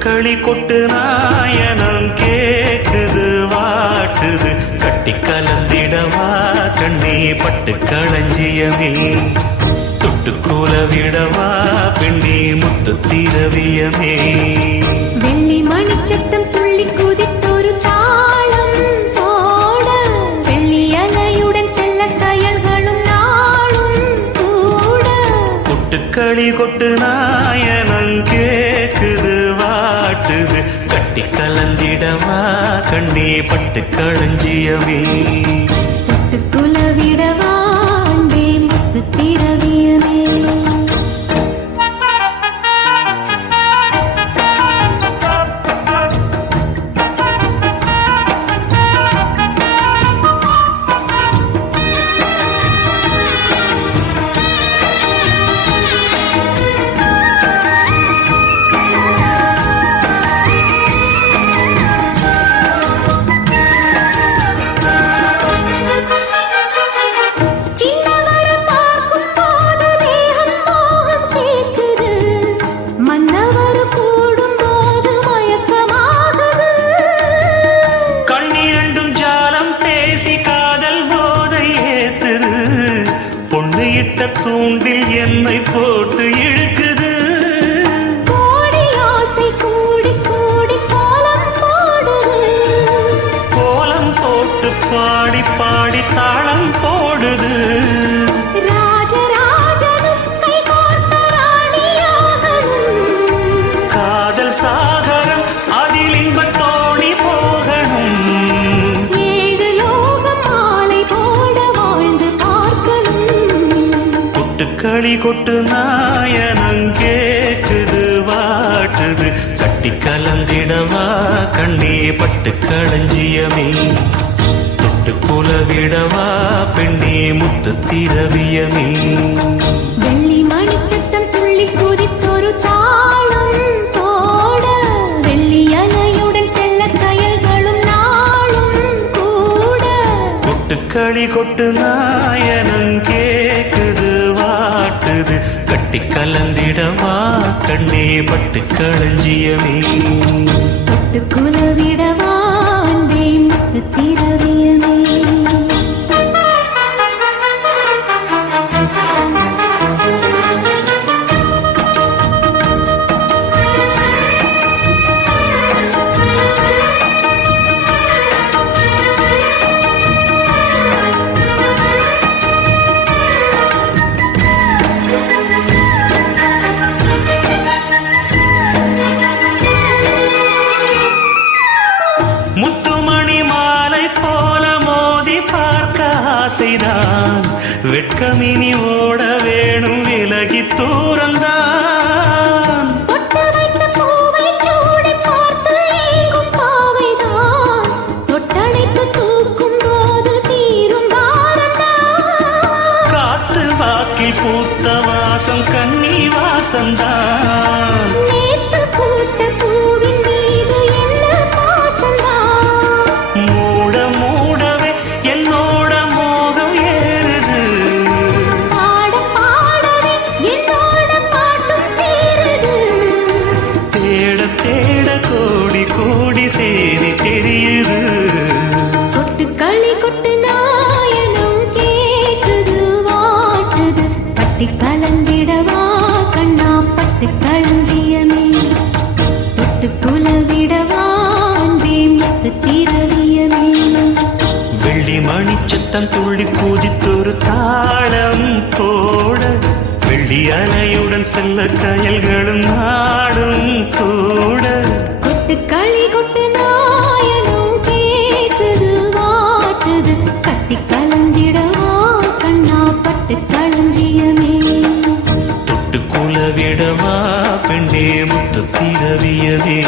கொட்டுக்களி கொட்டு நாயனம் கேக்குது வாட்டுது கட்டி கலந்திடவா கண்ணே பட்டு களஞ்சியமே தொட்டுக்கூல விடவா பெண்ணே முத்து திரவியமே வெள்ளி மணிச்சத்தம் துள்ளி குதித்தொரு தாளம் போட வெள்ளி அலையுடன் செல்ல கயல்களும் நாளும் கூட கொட்டுக்களி கொட்டு நாயனம் கேக்குது வாட்டுது கட்டி கலந்திடவா கண்ணே பட்டு களஞ்சியமே தொட்டுக்குல விடவா அன்பே முத்து திரவியமே தூண்டில் என்னை போட்டு இழுக்குது கோடி ஆசை கூடி கூடி கோலம் போடுது கோலம் போட்டு பாடி பாடி தாளம் போடுது ராஜராஜனும் கை கோர்த்த ராணியாகணும் காதல் சாகரம் அதில் இன்பத் தோணி போகணும் ஏழு லோகம் மாலை போட வாழ்ந்து பார்க்கணும் கொட்டுக்களி கொட்டு நாயனம் கேக்குது வாட்டுது கட்டி கலந்திடவா கண்ணே பட்டு களஞ்சியமே தொட்டுக்குல விடவா பெண்ணே முத்து திரவியமே வெள்ளி மணிச்சத்தம் துள்ளி குதித்தொரு தாளம் போட வெள்ளி அலையுடன் செல்ல கயல்களும் நாளும் கூட கொட்டுக்களி கொட்டு நாயனம் கேக்குது வாட்டுது கட்டி கலந்திடவா கண்ணே பட்டு களஞ்சியமே தொட்டுக்குல விடவா அன்பே முத்து திரவியமே முத்துமணி மாலை போல மோதி பார்க்க ஆசைதான் வெட்கமினி ஓட வேணும் விலகி தூரந்தான் பொட்டு வைத்த பூவை சூடி பார்த்து ஏங்கும் பாவைதான் தொட்டணைத்து தூக்கும் போது தீரும் பாரந்தான் காத்து வாக்கில் பூத்த வாசம் கண்ணி வாசந்தான் நேத்து பூத்த பூவின் மீது என்ன பாசந்தான் மூட மூடவே என்னோட மோகம் ஏறுது பாட பாடவே என்னோட பாட்டும் சேருது தேட தேட கோடி கோடி சேரி தெரியுது கொட்டுக்களி கொட்டு நாயனம் கேக்குது வாட்டுது பட்டி கலந்திடவா கண்ணா பட்டு களஞ்சியமே தொட்டுக்குல விடவா அன்பே முத்து திரவியமே வெள்ளி மணிச்சத்தம் துள்ளி பூஜித்தொரு தாளம் போட வெள்ளி அலையுடன் செல்ல கயல்களும் நாடும் கூட கொட்டுக்களி கொட்டு நாயனம் கேக்குது வாட்டுது கட்டி கலந்திடவா கண்ணா பட்டு களஞ்சியமே தொட்டுக்குல விடவா பெண்ணே முத்து திரவியவே